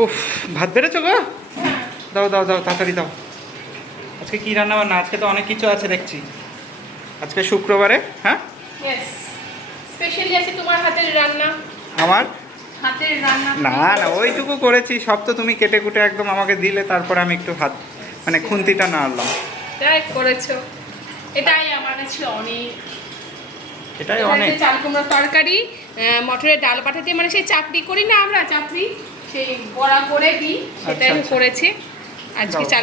উফ ভাত বেড়েছো গো? দাও দাও দাও তাড়াতাড়ি দাও। আজকে কী রান্না বান্না? আজকে তো অনেক কিছু আছে দেখছি। আজকে শুক্রবারে হ্যাঁ? স্পেশালি আছে তোমার হাতের রান্না। আমার? হাতের রান্না। না না ওইটুকু করেছি। সব তো তুমি কেটে কুটে একদম আমাকে দিলে তারপরে আমি একটু হাত মানে খুন্তিটা নাড়লাম তাই করেছ। এটাই আমার কাছে অনেক। এটাই অনেক। চাল কুমড়োর তরকারি মটরের ডাল পাঠাতে মানে সেই চাপড়ি করি না আমরা চাপড়ি সেই বড়া করে দিই সেটাই আমি আচ্ছা। করেছি। আজকে চাল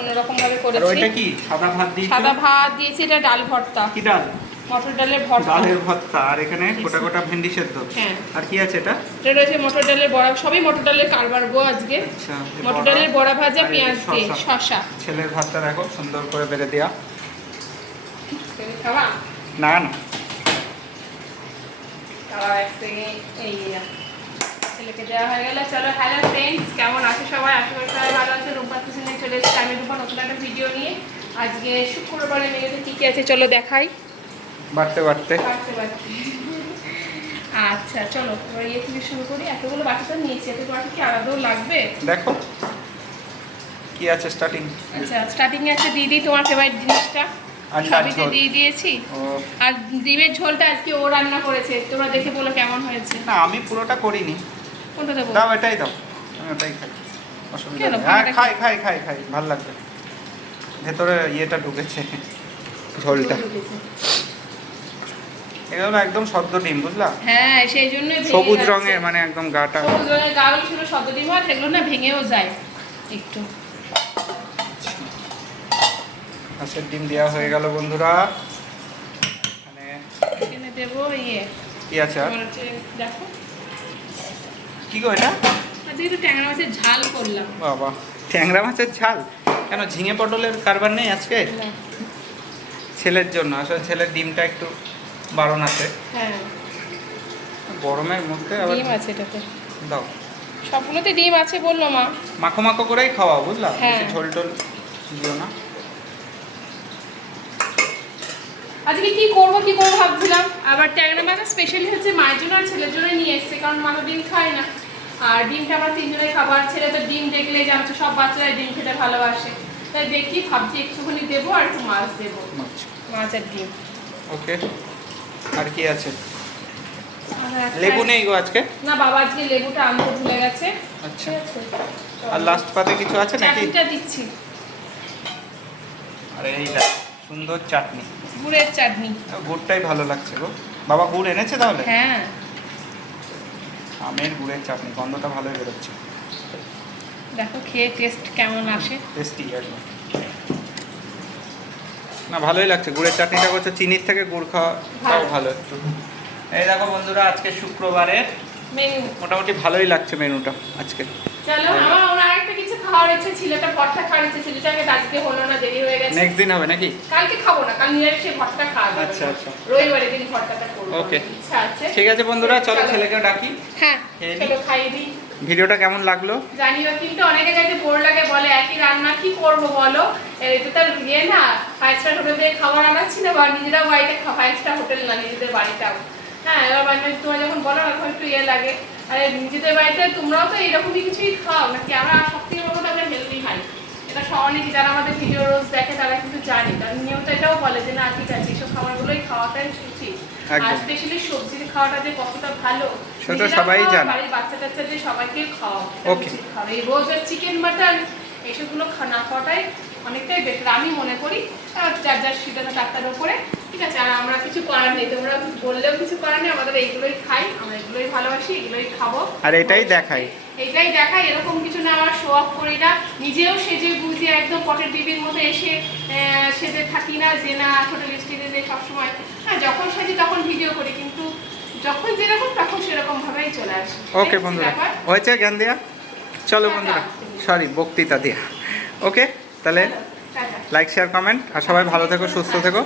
অন্যরকম ভাবে করেছি। ওইটা কি? সাদা ভাত দিয়েছ? সাদা ভাত দিয়েছি এটা ডাল ভর্তা। কি ডাল? মটর ডালের ভর্তা। ডালের ভর্তা। আর এখানে গোটা গোটা ভেন্ডি সেদ্ধ। হ্যাঁ। আর কি আছে এটা? এটা রয়েছে মটর ডালের বড়া। সবই মটর ডালের কারবার গো আজকে। আচ্ছা মটর ডালের বড়া ভাজা পেঁয়াজ দিয়ে। শশা ছেলের ভাতটা দেখো সুন্দর করে বেড়ে দেওয়া খাওয়া না না। খাওয়া এক second, এই না। ছেলেকে দেওয়া হয়ে গেল। চলো হ্যালো ফ্রেন্ডস কেমন আছো সবাই? আশা করি সবাই ভালো আছে। রূপা কিচেনে চলে এসেছি। আমি রূপা নতুন একটা ভিডিও নিয়ে। আজকে শুক্রবারে মেয়েদের কী কী আছে চলো দেখাই। বাড়তে বাড়তে। বাড়তে বাড়তে। আচ্ছা চলো ইয়ে থেকে শুরু করি। এতগুলো বাটি তো নিয়েছি। এত বাটি কি আলাদাও লাগবে? দেখো কি আছে স্টার্টিং আচ্ছা স্টার্টিংয়ে আছে দিয়ে দিই তোমার ফেভারিট জিনিসটা। সবই তো দিয়ে দিয়েছি। আর ডিমের ঝোলটা আজকে ও রান্না করেছে। তোমরা দেখে বলো কেমন হয়েছে। না আমি পুরোটা করিনি। কোনটা দেবো? দাও এটাই দাও। আমি ওটাই খাই। অসুবিধা নেই। হ্যাঁ খাই খাই খাই খাই। ভালো লাগবে। ভেতরে ইয়েটা ঢুকেছে। ঝোলটা। এগুলো একদম সদ্য ডিম বুঝলা? হ্যাঁ সেই জন্যই সবুজ রঙের মানে একদম গাটা। সবুজ রঙের গাগুলো ছিল হয় সেগুলো না ভেঙেও যায় একটু। হাঁসের ডিম দেওয়া হয়ে গেল বন্ধুরা। এখানে এখানে দেবো ইয়ে। কি আছে দেখো। কি গো এটা? ট্যাংরা মাছের ঝাল করলাম। বাবা। ট্যাংরা মাছের ঝাল? কেন ঝিঙে পটলের কারবার নেই আজকে? ছেলের জন্য আসলে ছেলের ডিমটা একটু বারণ আছে। হ্যাঁ। গরমের মধ্যে আবার ডিম আছে এটাতে। দাও। সবগুলোতে ডিম আছে বলল মা। মাখো মাখো করেই খাওয়া বুঝলা? হ্যাঁ। ঝোল টোল দিও না। আজকে কি করব কি করব ভাবছিলাম। আবার ট্যাংরা মাছ স্পেশালি হচ্ছে মায়ের জন্য আর ছেলের জন্য নিয়ে এসেছে কারণ মা তো ডিম খায় না। আর ডিমটা আমরা তিনজনের খাবার ছেলে তো ডিম দেখলে জানছো সব বাচ্চারা ডিম খেতে ভালোবাসে। তাই দেখি ভাবছি একটুখানি দেবো আর একটু মাছ দেবো। মাছ। আর ডিম। ওকে। আর কি আছে? লেবু নেই গো আজকে? না বাবা আজকে লেবুটা আনতে ভুলে গেছে। আচ্ছা। আর লাস্ট পাতে কিছু আছে নাকি? চাটনিটা দিচ্ছি। আর এই দেখ সুন্দর চাটনি। গুড়ের চাটনি। গুড়টাই ভালো লাগছে গো। বাবা গুড় এনেছে তাহলে? হ্যাঁ। আমের গুড়ের চাটনি গন্ধটা ভালোই বেরোচ্ছে। দেখো খেয়ে টেস্ট কেমন আসে। টেস্টি একদম। না ভালোই লাগছে। গুড়ের চাটনিটা করছে চিনির থেকে গুড় খাওয়াটাও ভালো। ভালো একটু। এই দেখো বন্ধুরা আজকে শুক্রবারের। মেনু মোটামুটি ভালোই লাগছে মেনুটা আজকে। চলো আমার ওনার একটা কিছু খাওয়ার ইচ্ছে ছিল একটা ভর্তা খাওয়ার ইচ্ছে ছিল সেটাকে আজকে হলো না দেরি হয়ে গেছে। নেক্সট দিন হবে নাকি? কালকে খাব না কাল নিরামিষে ভর্তা খাওয়া আচ্ছা, আচ্ছা। রবিবারে দিন ভর্তাটা করব। Okay. ইচ্ছা আছে? ঠিক আছে বন্ধুরা চলো ছেলেকে ডাকি। হ্যাঁ। চলো খাইয়ে দিই। ভিডিওটা কেমন লাগল? জানি না কিন্তু অনেকে কাছে বোর লাগে বলে একই রান্না কি করব বলো? এটা তো আর ইয়ে না ফাইভ স্টার হোটেল থেকে খাবার আনাচ্ছি না বা নিজেরাও বাড়িতে ফাইভ স্টার হোটেল না নিজেদের বাড়িটাও। হ্যাঁ এবার বাড়িতে তোমার যখন বলো তখন একটু ইয়ে লাগে। আরে নিজেদের বাড়িতে তোমরাও তো এইরকমই কিছুই খাও নাকি আমরা সব থেকে বলব আমরা হেলদি খাই? এটা অনেকে যারা আমাদের ভিডিও রোজ দেখে তারা কিন্তু জানে। এটাও বলে যে না ঠিক আছে এইসব খাবারগুলোই খাওয়াটাই উচিত। আর স্পেশালি সবজির খাওয়াটা যে কতটা ভালো সেটা সবাই জানে। বাড়ির বাচ্চা টাচ্চাদের সবাইকে খাওয়া। এই রোজ চিকেন মাটন এইসবগুলো না খাওয়াটাই অনেকটাই বেটার আমি মনে করি আর যার যার সেটা তো ডাক্তার উপরে ঠিক আছে আর আমরা কিছু করার নেই। তোমরা বললেও কিছু করার নেই আমাদের এইগুলোই খাই আমরা এগুলোই ভালোবাসি এগুলোই খাব। আর এটাই দেখাই। এইটাই দেখাই এরকম কিছু না আমরা শো অফ করি না। নিজেও সেজে বুঝে একদম পটের টিভির মতো এসে সেজে থাকি না যে না ছোটো লিপস্টিকে যে সবসময় হ্যাঁ যখন সাজি তখন ভিডিও করি কিন্তু যখন যেরকম তখন সেরকম ভাবেই চলে আসে। ওকে বন্ধুরা। হয়েছে জ্ঞান দেয়া চলো বন্ধুরা। সরি বক্তৃতা দেয়া। ওকে তাহলে লাইক শেয়ার কমেন্ট আর সবাই ভালো থেকো। সুস্থ থেকো